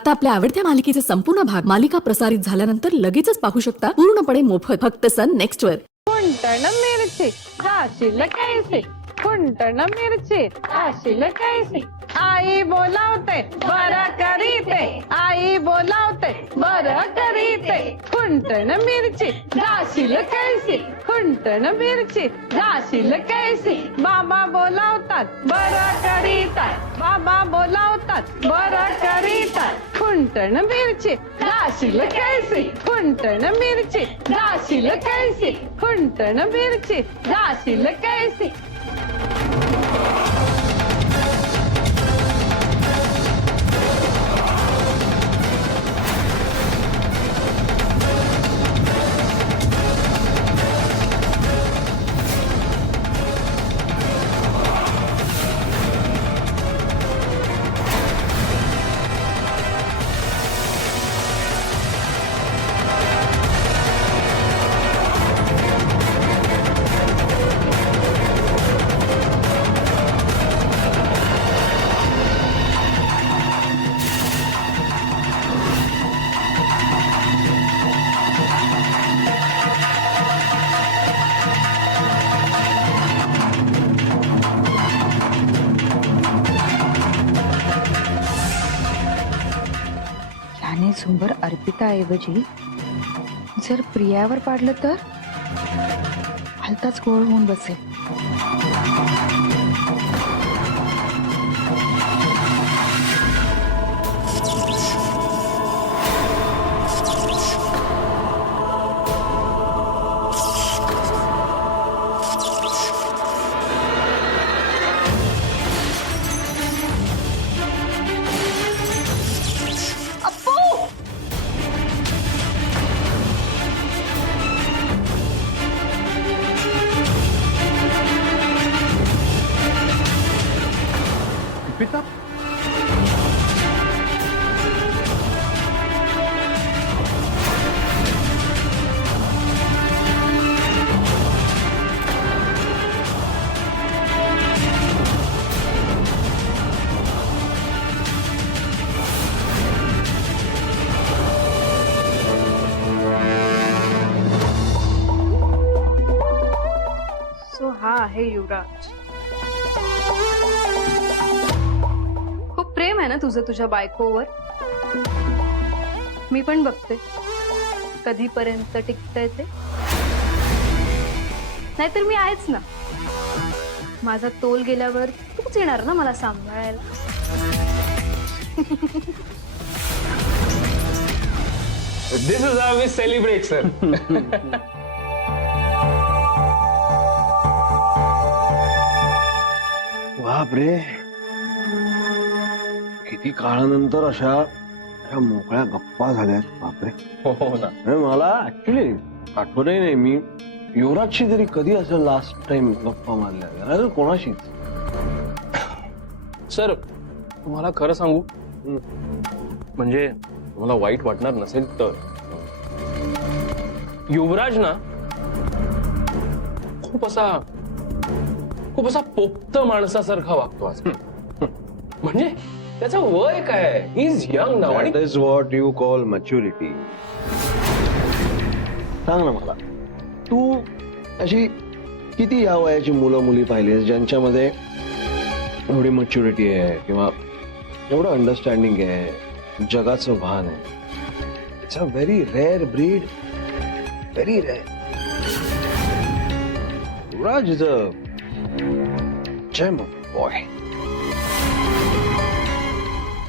आता आपल्या आवडत्या मालिकेचे संपूर्ण भाग मालिका प्रसारित झाल्यानंतर लगेचच पाहू शकता पूर्णपणे मोफत फक्त सन नेक्स्ट वर. कुंटण मिरची जाशील कैसे कुंटण मिरची जाशील कैसे आई बोलावते बरं करीते आई बोलावते बरं करीते कुंटण मिरची जाशील कैसे कुंटण मिरची जाशील कैसे बाबा बोलावतात बरं करीतात बाबा बोलावतात बरं करीतात कुंटण मिरची जाशील कैसे कुंटण मिरची जाशील कैसे कुंटण मिरची जाशील कैसे. याने झुंबर अर्पिताऐवजी जर प्रियावर पाडलं तर हलताच गोळ होऊन बसेल. पिता सो हा आहे युवराज. खूप प्रेम आहे ना तुझं तुझ्या बायकोवर. मी पण बघते कधीपर्यंत टिकतंय ते. नाहीतर मी आहेच ना. माझा तोल गेल्यावर तूच येणार ना मला सांभाळायला. This is how we celebrate sir. बापरे, किती काळानंतर अशा मोकळ्या गप्पा झाल्यात. बापरे, हो ना. अरे मला ऍक्च्युली आठवणही नाही मी युवराजशी तरी कधी असं लास्ट टाइम गप्पा मारल्या. अरे कोणाशीच. सर तुम्हाला खरं सांगू, म्हणजे तुम्हाला वाईट वाटणार नसेल तर युवराज ना खूप असा पोक्त माणसासारखा वागतो आज. म्हणजे त्याचं वय काय, ही इज यंग नाव. आणि that is what you call maturity. सांग ना मला, तू अशी किती या वयाची मुलं मुली पाहिलीस ज्यांच्यामध्ये एवढी मॅच्युरिटी आहे किंवा एवढं अंडरस्टँडिंग आहे, जगाचं भान आहे. It's a very rare breed, very rare. Yuvraj is a gem of a boy.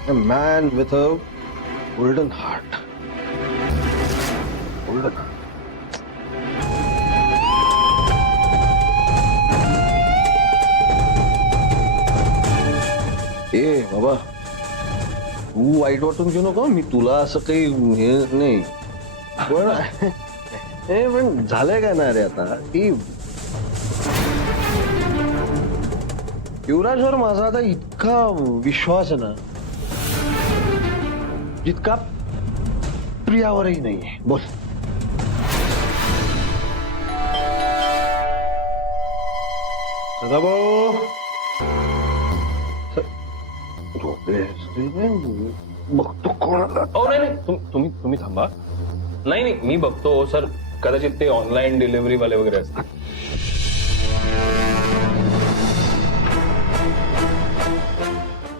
A man with a golden heart. Golden heart. ए बाबा, तू वाईट वाटून घेऊ नको. मी तुला असं काही हे नाही, पण हे पण झालंय काय ना रे आता की युवराजवर माझा आता इतका विश्वास आहे ना जितका प्रियावरही नाहीये. बोल. सदाभाऊ, झोपले. बघतो कोणाला. नाही नाही तुम्ही थांबा. नाही नाही मी बघतो सर, कदाचित ते ऑनलाईन डिलिव्हरी वाले वगैरे असतील.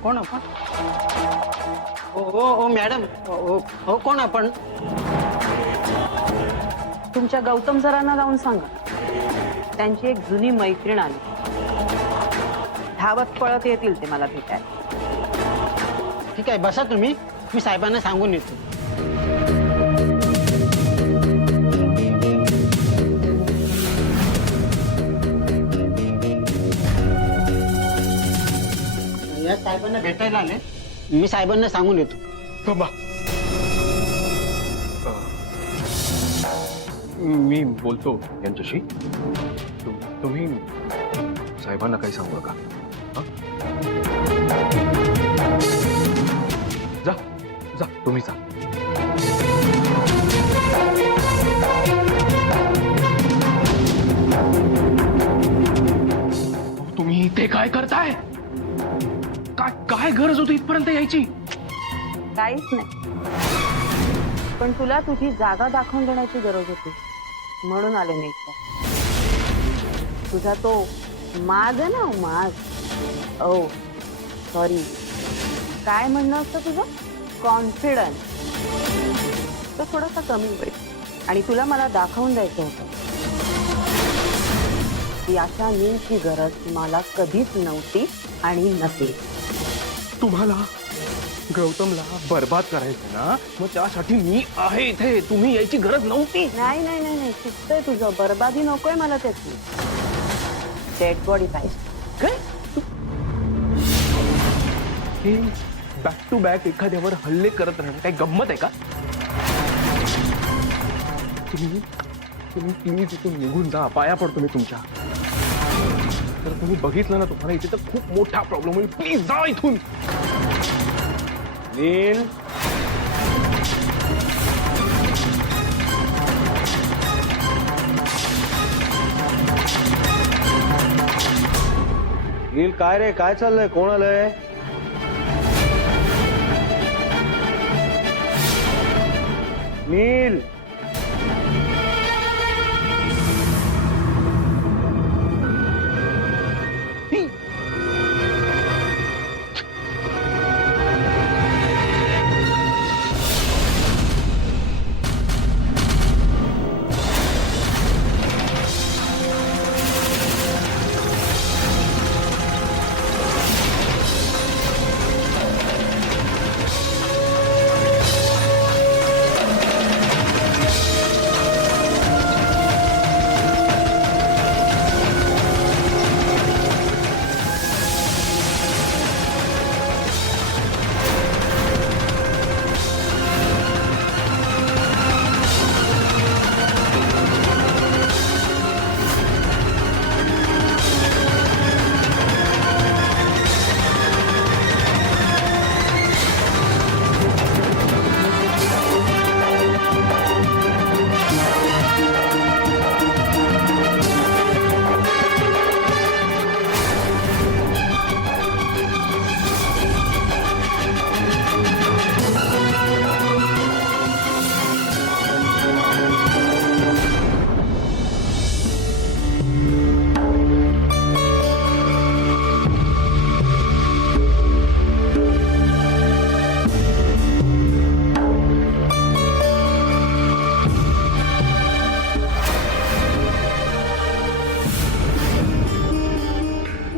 कोण आपण? हो मॅडम. हो कोण आपण? तुमच्या गौतम सरांना जाऊन सांगा, त्यांची एक जुनी मैत्रीण आली. धावत पळत येतील ते मला भेटायला. ठीक आहे, बसा तुम्ही, मी साहेबांना सांगून येतो. या साहेबांना भेटायला आले, मी साहेबांना सांगून येतो. थांबा. मी बोलतो यांच्याशी. तुम्ही साहेबांना काही सांगू नका. जा जा तुम्ही जा. तुम्ही इथे काय करताय? काय गरज होती इथपर्यंत यायची? काहीच नाही, पण तुला तुझी जागा दाखवून देण्याची गरज होती म्हणून आले मी इथे. तुझा तो माज आहे ना, माज. ओ सॉरी, काय म्हणणं असतं तुझं? कॉन्फिडन्स. तो थोडासा कमी होईल. आणि तुला मला दाखवून द्यायचं होतं की अशा नीलची गरज मला कधीच नव्हती आणि नसेल. तुम्हाला गौतमला बर्बाद करायचं ना, मग त्यासाठी मी आहे इथे. तुम्ही यायची गरज नव्हती. नाही नाही नाही नाही, चुकतंय तुझं. बरबादी नकोय मला त्याची. डेड बॉडी पाहिजे. काय हे बॅक टू बॅक एखाद्यावर हल्ले करत राहणं काही गंमत आहे का? तुम्ही प्लीज इथून निघून जा. पाया पडतो मी तुमच्या. तर तुम्ही बघितलं ना, तुम्हाला इथे तर खूप मोठा प्रॉब्लेम होईल. प्लीज जा इथून. नील, नील काय रे, काय चाललंय? कोण आलंय? नील,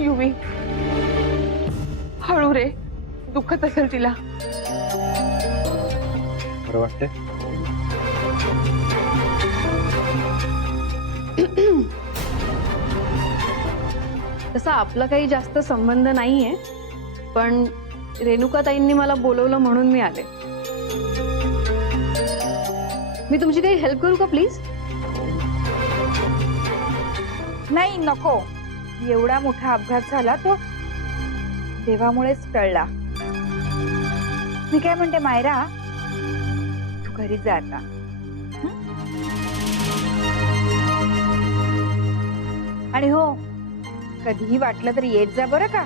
युवी, हळू रे, दुखत असेल तिला. बरं वाटतंय? तसा आपला काही जास्त संबंध नाहीये, पण रेणुकाताईंनी मला बोलवलं म्हणून मी आले. मी तुमची काही हेल्प करू का प्लीज? नाही नको. एवढा मोठा अपघात झाला तो देवामुळेच टळला. मी काय म्हणते मायरा, तू घरी जा आता. आणि हो, कधीही वाटलं तर येत जा बरं का.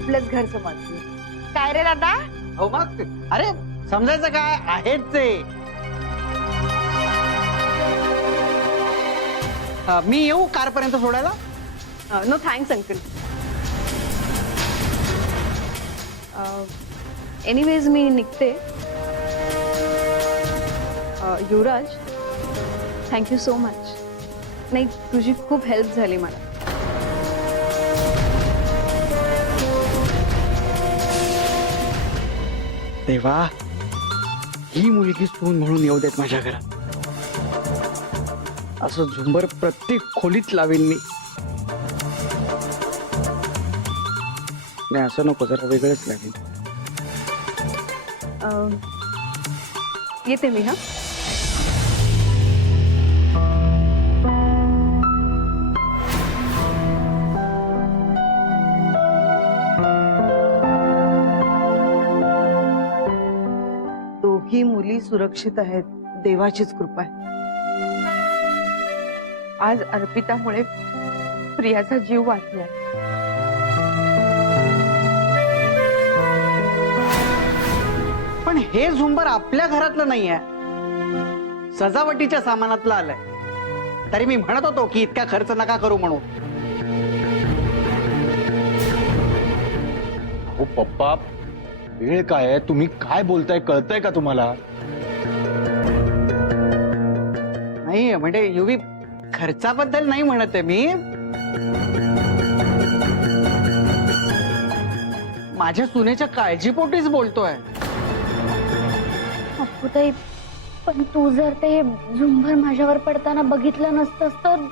आपलंच घर समजते. काय रे दादा? हो मग अरे समजायचं काय आहेच ते. मी येऊ कार पर्यंत सोडायला. No thanks uncle. एनिवेज मी निघते. Yuvraj, thank you so much. नाही, तुझी खूप हेल्प झाली मला. देवा, ही मुलगी सून म्हणून येऊ देत माझ्या घरात. असं झुंबर प्रत्येक खोलीत लावीन मी. नाही असं नको, जरा वेगळंच लावीन. येते मी. हा, दोघी मुली सुरक्षित आहेत, देवाचीच कृपा आहे. आज अर्पितामुळे प्रियाचा जीव वाचलाय. पण हे झुंबर आपल्या घरातलं नाहीये, सजावटीच्या सामानातलं आलंय. तरी मी म्हणत होतो की इतका खर्च नका करू म्हणून. हो पप्पा, वेळ काय आहे? तुम्ही काय बोलताय कळतंय का तुम्हाला? नाही म्हणजे युवी, खर्चाबद्दल नाही म्हणत आहे मी. माझ्या सुनेच्या काळजीपोटीच बोलतोय. अप्पूताई, पण तू जर ते झुंबर माझ्यावर पडताना बघितलं नसतंस तर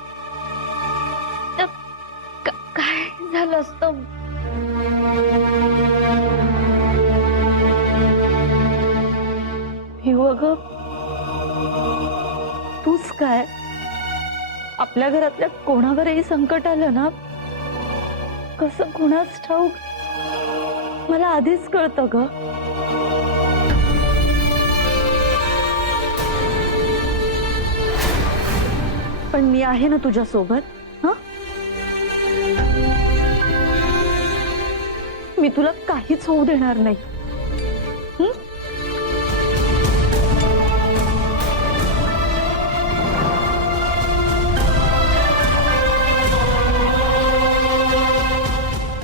काय झालं असतं? अगं, तूच काय, आपल्या घरातल्या कोणावरही संकट आलं ना, कसं कुणाच ठाऊक मला आधीच कळतं ग. पण मी आहे ना तुझ्या सोबत. हा, मी तुला काहीच होऊ देणार नाही.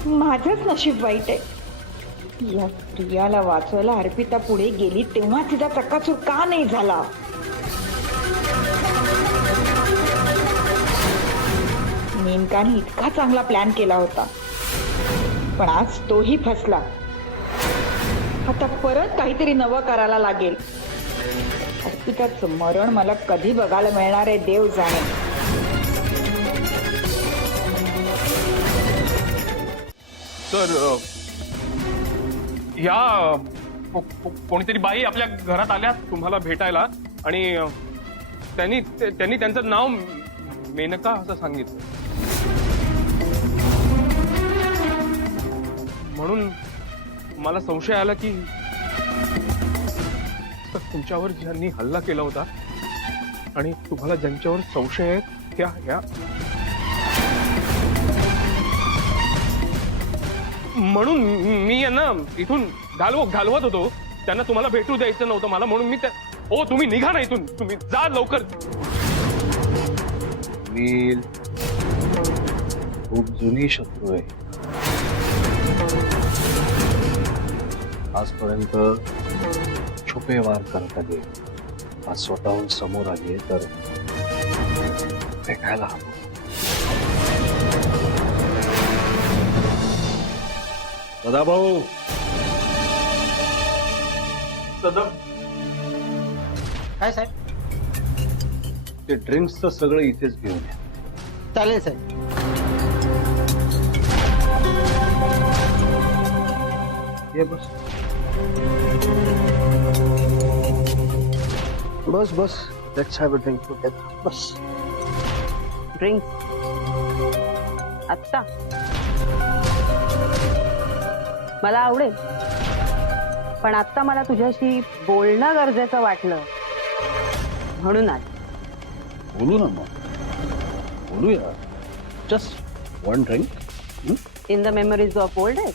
माझंच नशीब वाईट आहे. या प्रियाला वाचवायला अर्पिता पुढे गेली तेव्हा तिचा चक्काचूर का नाही झाला? नेमकाने इतका चांगला प्लॅन केला होता, पण आज तोही फसला. आता परत काहीतरी नवं करायला लागेल. अर्पिताचं मरण मला कधी बघायला मिळणार आहे देव जाणे. तर ह्या कोणीतरी बाई आपल्या घरात आल्या तुम्हाला भेटायला, आणि त्यांनी त्यांचं नाव मेनका असं सांगितलं. म्हणून मला संशय आला की तुमच्यावर ज्यांनी हल्ला केला होता आणि तुम्हाला ज्यांच्यावर संशय आहे त्या ह्या. म्हणून मी यांना इथून घालवत होतो. त्यांना तुम्हाला भेटू द्यायचं नव्हतं मला, म्हणून मी ओ तुम्ही निघा ना इथून, तुम्ही जा लवकर. नील खूप जुनी शत्रू आहे. आजपर्यंत छुपे वार करत आले, आज स्वतःहून समोर आली तर भेटायला हवं. सदाभाऊ, काय साहेब? ते ड्रिंक्सचं सगळं इथेच घेऊन या. चालेल साहेब. ये बस बस बस. Let's have a drink together. बस. ड्रिंक्स आत्ता मला आवडेल, पण आत्ता मला तुझ्याशी बोलणं गरजेचं वाटलं म्हणून आज. बोलू ना मग, बोलूया. Just one drink. In the memories of old age.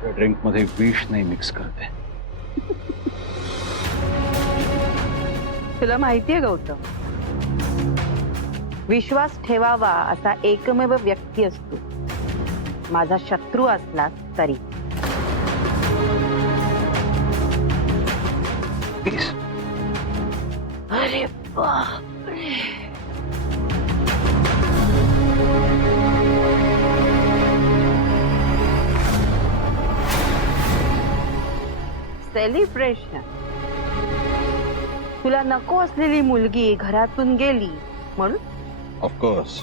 तुझ्या ड्रिंक मध्ये विष नाही मिक्स करते. तुला माहितीये गौतम, विश्वास ठेवावा असा एकमेव व्यक्ती असतो माझा शत्रू असला तरी. प्लीज. अरे बापरे. सेलिब्रेशन. तुला नको असलेली मुलगी घरातून गेली म्हणून? ऑफकोर्स.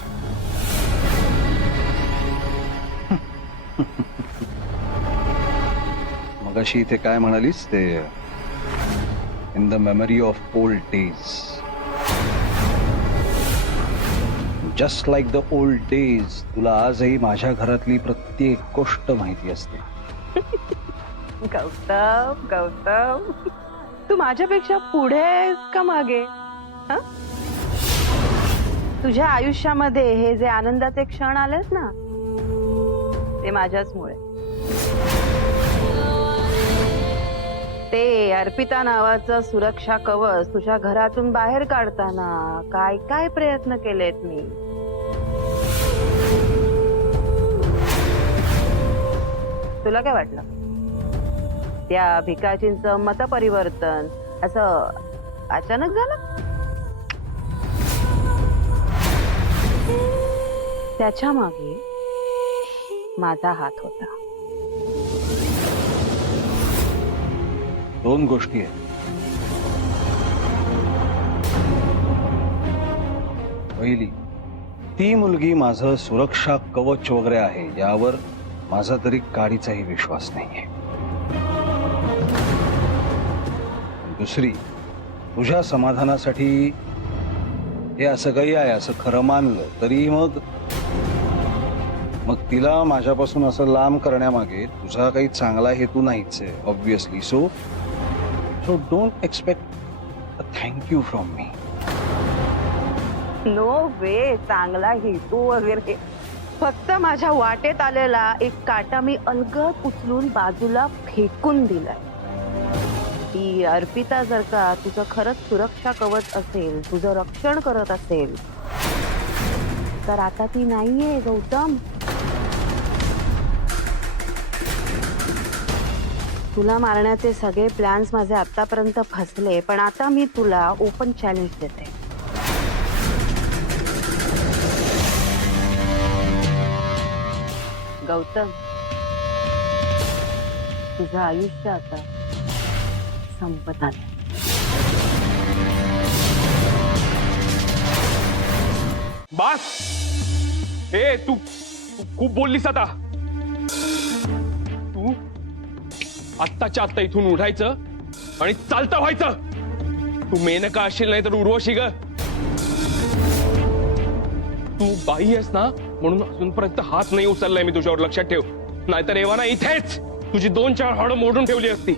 मगाशी इथे काय म्हणालीस ते, in the memory of old days. Just like the old days तुला आजही माझ्या घरातली प्रत्येक गोष्ट माहिती असते. गौतम गौतम, तू माझ्यापेक्षा पुढे आहेस का मागे? हं? तुझ्या आयुष्यामध्ये हे जे आनंदाचे क्षण आलेत ना, ते माझ्याचमुळे. ते अर्पिता नावाचं सुरक्षा कवच तुझ्या घरातून बाहेर काढताना काय काय प्रयत्न केलेत मी. तुला काय वाटलं त्या भिकाजींचं मतपरिवर्तन असं अचानक झालं? त्याच्या मागे माझा हात होता. दोन गोष्टी आहेत. पहिली, ती मुलगी माझं सुरक्षा कवच वगैरे आहे यावर माझा तरी काडीचाही विश्वास नाहीये. दुसरी, तुझ्या समाधानासाठी हे असं काही आहे असं खरं मानलं तरी मग तिला माझ्यापासून असं लांब करण्यामागे तुझा काही चांगला हेतू नाहीच आहे obviously. So don't expect a thank you from me. No way, चांगला हेतू वगैरे. फक्त माझ्या वाटेत आलेला एक काटा मी अलगद उचलून बाजूला फेकून दिलाय. ती अर्पिता जर का तुझं खरंच सुरक्षा कवच असेल, तुझं रक्षण करत असेल, तर आता ती नाहीये गौतम. तुला मारण्याचे सगळे प्लॅन्स माझे आतापर्यंत फसले, पण आता मी तुला ओपन चॅलेंज देते. गौतम, तुझं आयुष्य आता संपत आलं. बास. तू खूप बोललीस आता. तू आत्ताच्या आत्ता इथून उठायचं आणि चालता व्हायचं. तू मेनका असशील नाही तर उर्वशी ग. तू बाई आहेस ना म्हणून अजूनपर्यंत हात नाही उचललाय मी तुझ्यावर, लक्षात ठेव. नाहीतर एव्हा इथेच तुझी 2-4 हाडं मोडून ठेवली असती.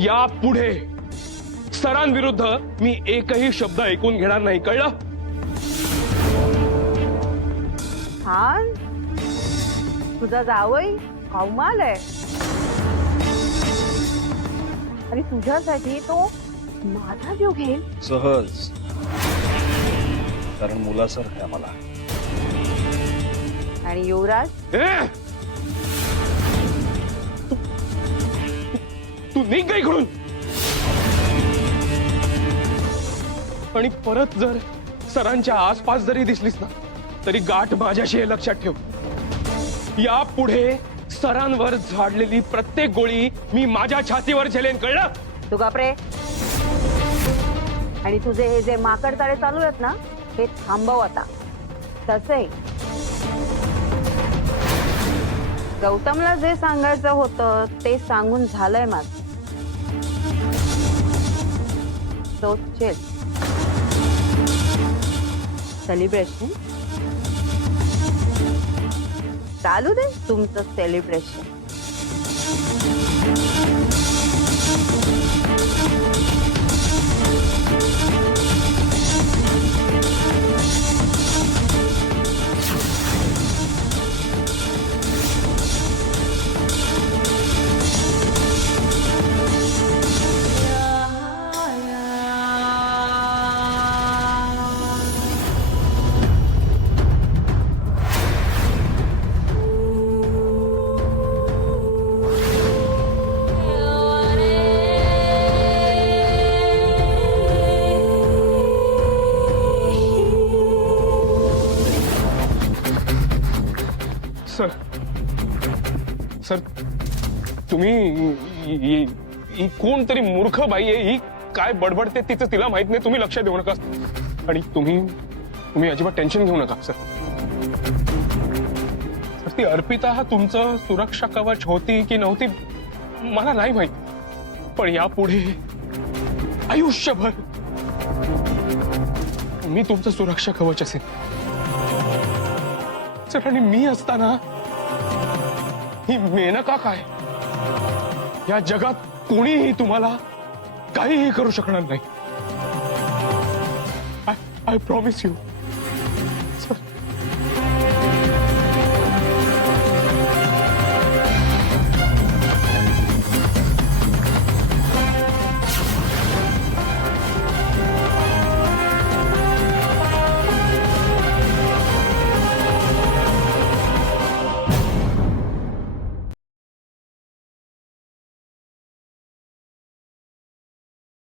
या पुढे सरांविरुद्ध मी एकही शब्द ऐकून घेणार नाही, कळलं? हा, तुझा जावई कौमाल आहे आणि तुझ्यासाठी तो माझा जीव घेईल. सहज, कारण मुलासारखं आहे मला. आणि युवराज, तू निघ गं इकडून. आणि परत जर सरांच्या आसपास जरी दिसलीस ना तरी गाठ माझ्याशी आहे, लक्षात ठेव. यापुढे सरांवर झाडलेली प्रत्येक गोळी मी माझ्या छातीवर झेलेन, कळलं? तू गप्रे. आणि तुझे हे जे माकड ताळे चालू आहेत ना, हे थांबव आता. तसे गौतमला जे सांगायचं होतं ते सांगून झालंय माझं. So chill. सेलिब्रेशन चालू दे तुमचं सेलिब्रेशन. सर तुम्ही ही कोणतरी मूर्ख बाई आहे, ही काय बडबडते तिचं तिला माहित नाही, तुम्ही लक्ष देऊ नका. आणि तुम्ही अजिबात टेन्शन घेऊ नका सर. सर ती अर्पिता हा तुमचं सुरक्षा कवच होती की नव्हती मला नाही माहित, पण यापुढे आयुष्यभर मी तुमचं सुरक्षा कवच असेल सर. आणि मी असताना ही मेनका काय या जगात कोणीही तुम्हाला काहीही करू शकणार नाही. I promise you.